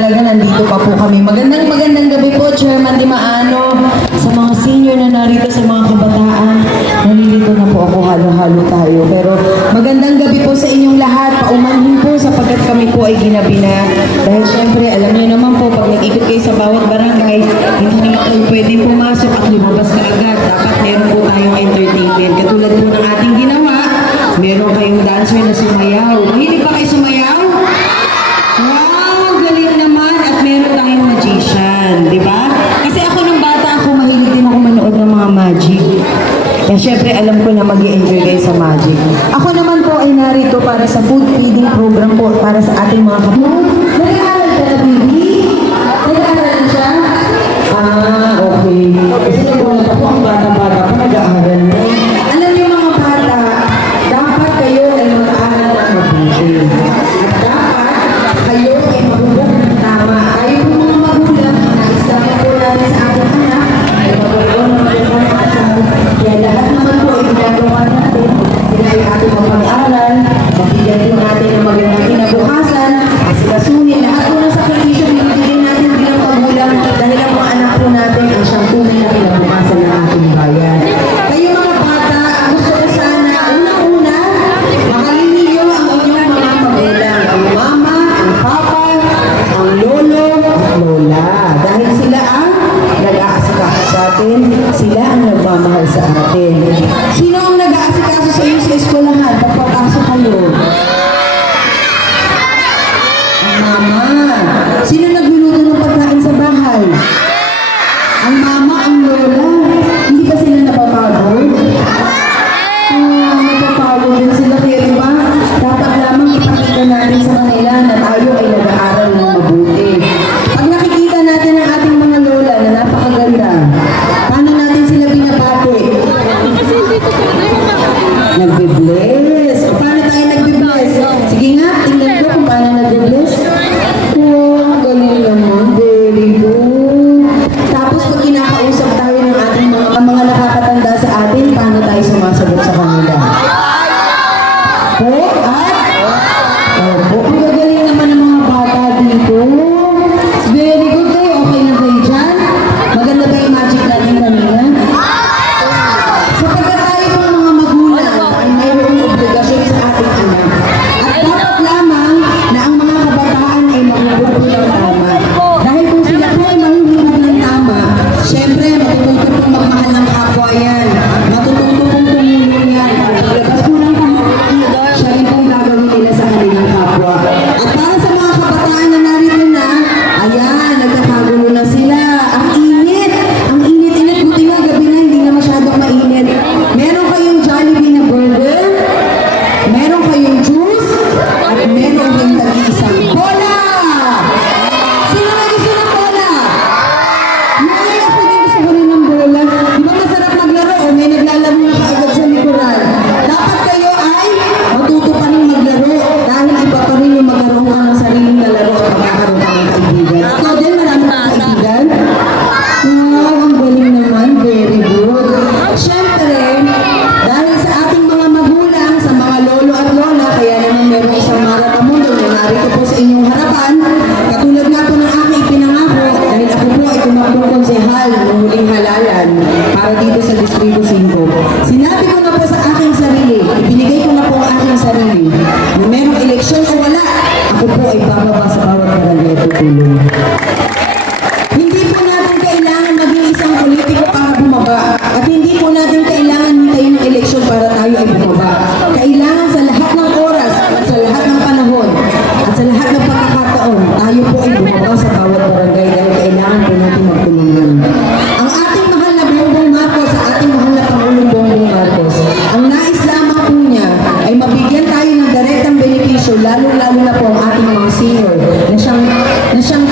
talaga nandito pa po kami. Magandang gabi po, Chairman Dimaano, sa mga senior na narito, sa mga kabataan. Nalilito na po ako, halo-halo tayo. Pero magandang gabi po sa inyong lahat. Paumanhin po sapagkat kami po ay ginabi na. Dahil syempre, alam niyo naman po, pag nag-ikot kayo sa bawat barangay, hindi naman kayo pwedeng pumasok at lumabas ka agad. Dapat meron po tayong entertainment. Katulad po ng ating ginawa, meron kayong dancer na sumayaw. Mahilig ba kayo sumayaw? Wow, galing naman. At meron tayong magician, di ba? Kasi ako nung bata ako, mahilig din ako manood ng mga magic. Kaya syempre, alam ko na mag-i-enjoy kayo sa magic. Ako naman po ay narito para sa food feeding program po para sa ating mga kapatid. Nag-aaral ka na, baby? Nag-aaral na siya? Ah, okay. Kasi nag-aaral ako, ang bata-bata pa nag-aaral na. Alam niyo mga bata, dapat kayo ay mag-aaral ng mabuti. At dapat kayo ay magbubuk ng tama. Tayo po mga magulang, nais-dapat po natin sa ating anak, ay magagawa ng mga asal. Kaya lahat naman po ay ginagawa natin. Sila ay ating mapag-aral, mabigyan din natin ng magandang kinabukasan, asikasuhin lahat po ng sakripisyo na ibigay natin bilang magulang dahil ang mga anak po natin ang siyang tunay na kinabukasan ng ating bayan. Kayo mga bata, gusto ko sana, unang-una, makaliniyo ang inyong mga magulang, ang mama, ang papa, ang lolo, at lola. Dahil sila ang nag-aasikaso sa atin, sila ang nagmamahal sa atin. Sino ang nag-aasikaso sa inyo sa eskwelahan? Pagpapasok kayo. Ang mama. Sino nagluluto ng pagkain sa bahay? Ang mama, ang lola. Hindi ba sila napapagod? Napapagod din sila. Kaya diba, dapat lamang ipakita natin sa kanila na tayo ay nag-aaral ng mabuti. Pag nakikita natin ang ating mga lola na napakaganda, paano natin sila binabati? Nagbe-bless. O paano tayo nagbe-bless? Sige nga, tingnan ko kung paano nagbe-bless. Wow, galing naman. Very good. Tapos pag kinakausap tayo ng ating mga nakakatanda sa atin, paano tayo sumasagot sa kanila? Po? Opo. Ang gagaling naman ng mga bata dito. Very good kayo. Okay na kayo dyan? Maganda ba yung magic natin kanina? Sapagkat tayo pong mga magulang ay mayroong obligasyon sa ating anak. At dapat lamang na ang mga kabataan ay mahuhulog ng tama. Dahil kung sila po ay mahuhulog ng tama, syempre matututo pong magmahal ng kapwa yan. Matututo pong tumulong yan. Paglagas po ng pamahuli, siya rin pong gagawin nila sa kanilang kapwa. At para sa mga kabataan na narito na, ayan, nagkakagulo na sila. Ang init! Ang init-init. Buti nga gabi na, hindi na masyadong mainit. Meron kayong Jollibee na burger, meron kayong juice, at meron din tag-iisang bola! Sino na gusto ng bola? Yay! Ako din gusto ko rin ng bola. Di ba masarap maglaro o may naglalaro na kaagad sa likuran? Dapat kayo ay matuto pa rin maglaro dahil iba pa rin yung magkaroon ka ng sariling na laro at magkakaroon ka ng kaibigan. Ikaw din, marami kang kaibigan? Wow, ang galing naman. Very good. Siyempre, dahil sa ating mga magulang, sa mga lolo at lola, kaya naman meron isang maratamundo na narito po sa inyong harapan. Katulad nga po ng aking ipinangako, dahil ako po ay tumakbong konsehal ng huling halalan para dito sa Distrito 5. Sinabi ko na po sa aking sarili, ibinigay ko na po ang aking sarili, na merong eleksyon o wala, ako po ay bababa sa bawat barangay at tutulong. Hindi po natin kailangan maging isang politiko para bumaba. At hindi po natin kailangan hintayin ng eleksyon para tayo ay bumaba. Kailangan sa lahat ng oras at sa lahat ng panahon at sa lahat ng pagkakataon, tayo po ay bumaba sa bawat barangay dahil kailangan po natin magtulungan. Ang ating mahal na Bongbong Marcos, sa ating mahal na Pangulong Bongbong Marcos, ang nais lamang po niya ay mabigyan tayo ng direktang benepisyo, lalo-lalo na po ang ating mga senior na siyang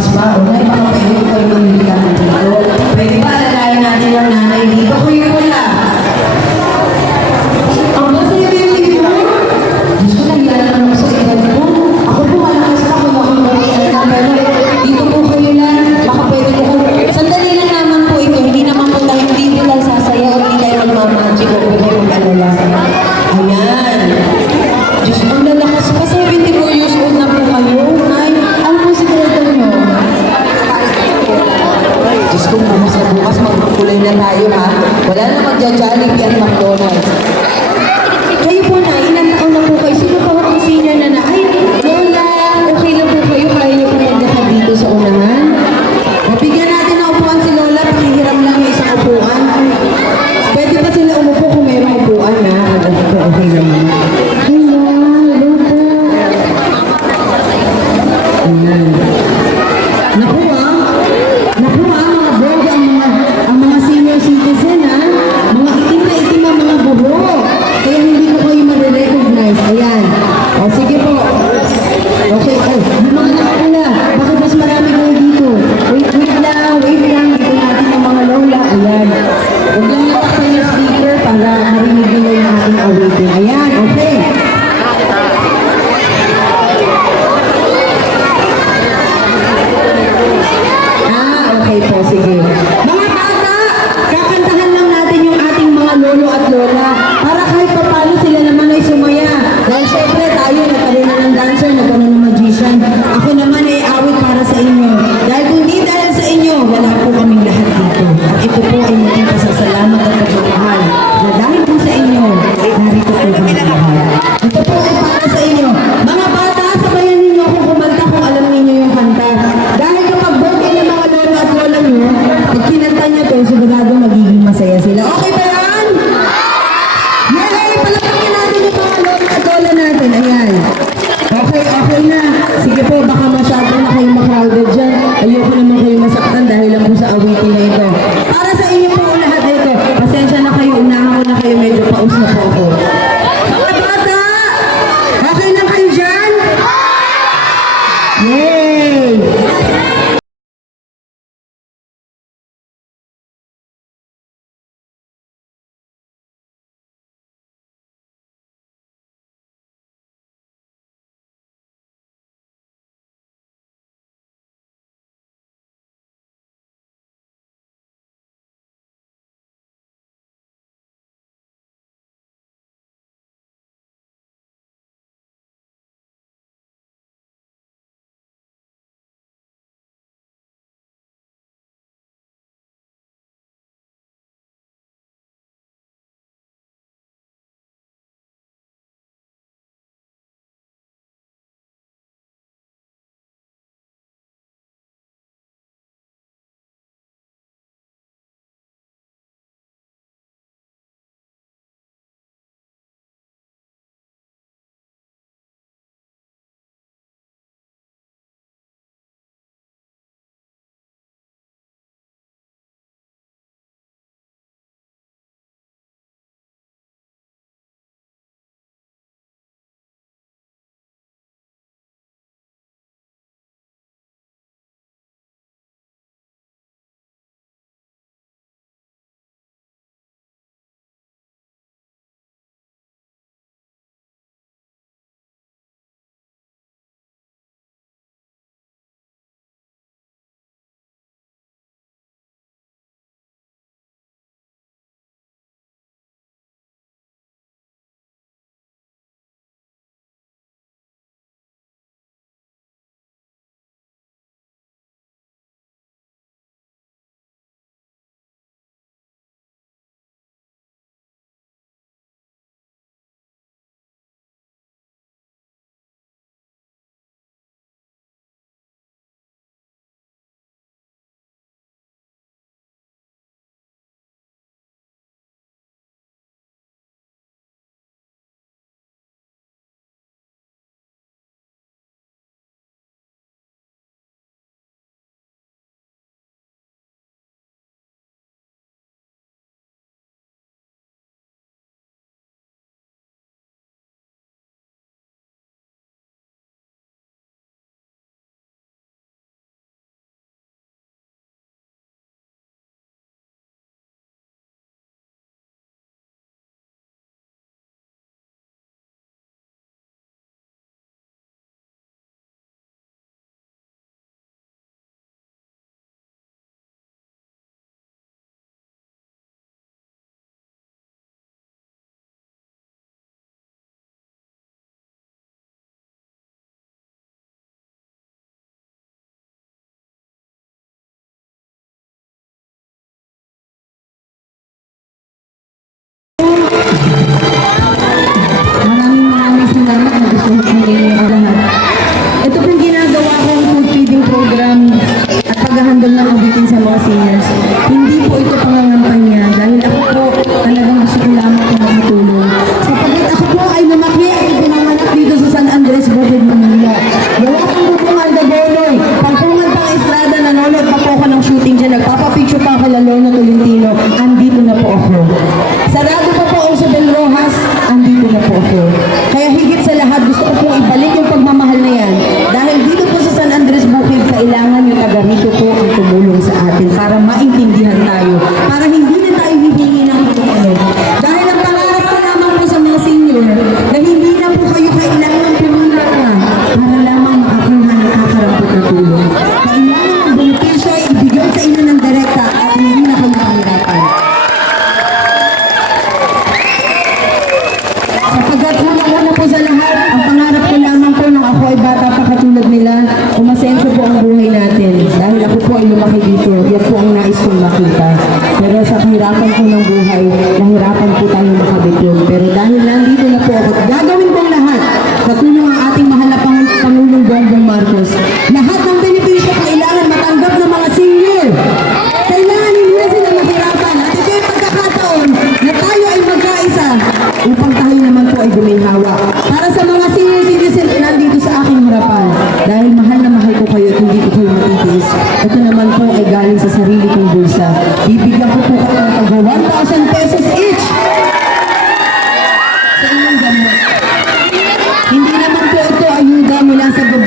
bukas pa. O nay, baka pwede ko kayo mamilikan dito. Pwede ba alalayan natin ang nanay dito? Kuya wala. Ang basta yung baby mo? Diyos ko, nahiyan naman ako sa edad mo. Ako po, malakas pa kung ako mag-iilan. Pero dito po kayo lang. Baka pwede ko sandali lang naman po ito. Hindi naman po tayo, hindi po lang sasayaw. Hindi tayo magmamagic. O po tayo mag-alala. Ayan. Diyos ko, lalakas pa. 74 years old na po kayo. Ay, ano po si Creator nyo? Diyos ko, bukas magpukulay na tayo ha. Wala na magja-Jollibee at McDonald's. Kayo po na, ilang taon na po kayo. Sino pa ang senior na na? Ay, Lola, okay lang po kayo. Kaya niyo po maglakad dito sa unahan. Mabigyan natin ng upuan si Lola. Pakihiram lang yung isang upuan. Pwede ba sila umupo kung mayroong upuan na? Okay naman. Ayan. Naku mga bro, ang mga senior citizen ha, mga itim na itim ang mga buho. Kaya hindi ko kayo marirecognize. Ayan. O sige po. Okay, yung mga nakapula, bakit mas marami kayo dito? Wait lang. Dito natin ang mga lola. Ayan. Huwag lang natakpan yung speaker para marinig nila yung ating awitin. Ayan, okay. Okay po, sige. Mga bata, kakantahan lang natin yung ating mga lolo at lola para kahit pa paano sila naman ay sumaya. Dahil syempre tayo, nagkaroon na ng dancer, nagkaroon ng magician. Ako naman ay awit para sa inyo. Dahil kung di dahil sa inyo, wala po kaming lahat dito. At ito po ay muling pasasalamat at pagmamahal na dahil po sa inyo, narito po kami lahat. Ito po ay para sa inyo. Mga bata, sabayan ninyo akong kumanta kung alam ninyo yung kanta. Dahil kapag birthday ng mga lolo at lola nyo, pag kinanta nyo to, sigurado magiging masaya sila. Okay ba yan? Yay! Palapagin natin yung mga lolo at lola natin. Ayan. Okay na. Sige po, baka masyado na kayo makrowded dyan. Ayoko naman kayo masaktan dahil lang po sa awitin na ito. Para sa inyo po lahat ito. Pasensya na kayo, unahan ko na kayo, medyo paus na po ako. Mga bata! Okay na kayo dyan? Yay!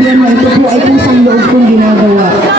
gobyerno, ito po ay kusang loob kong ginagawa.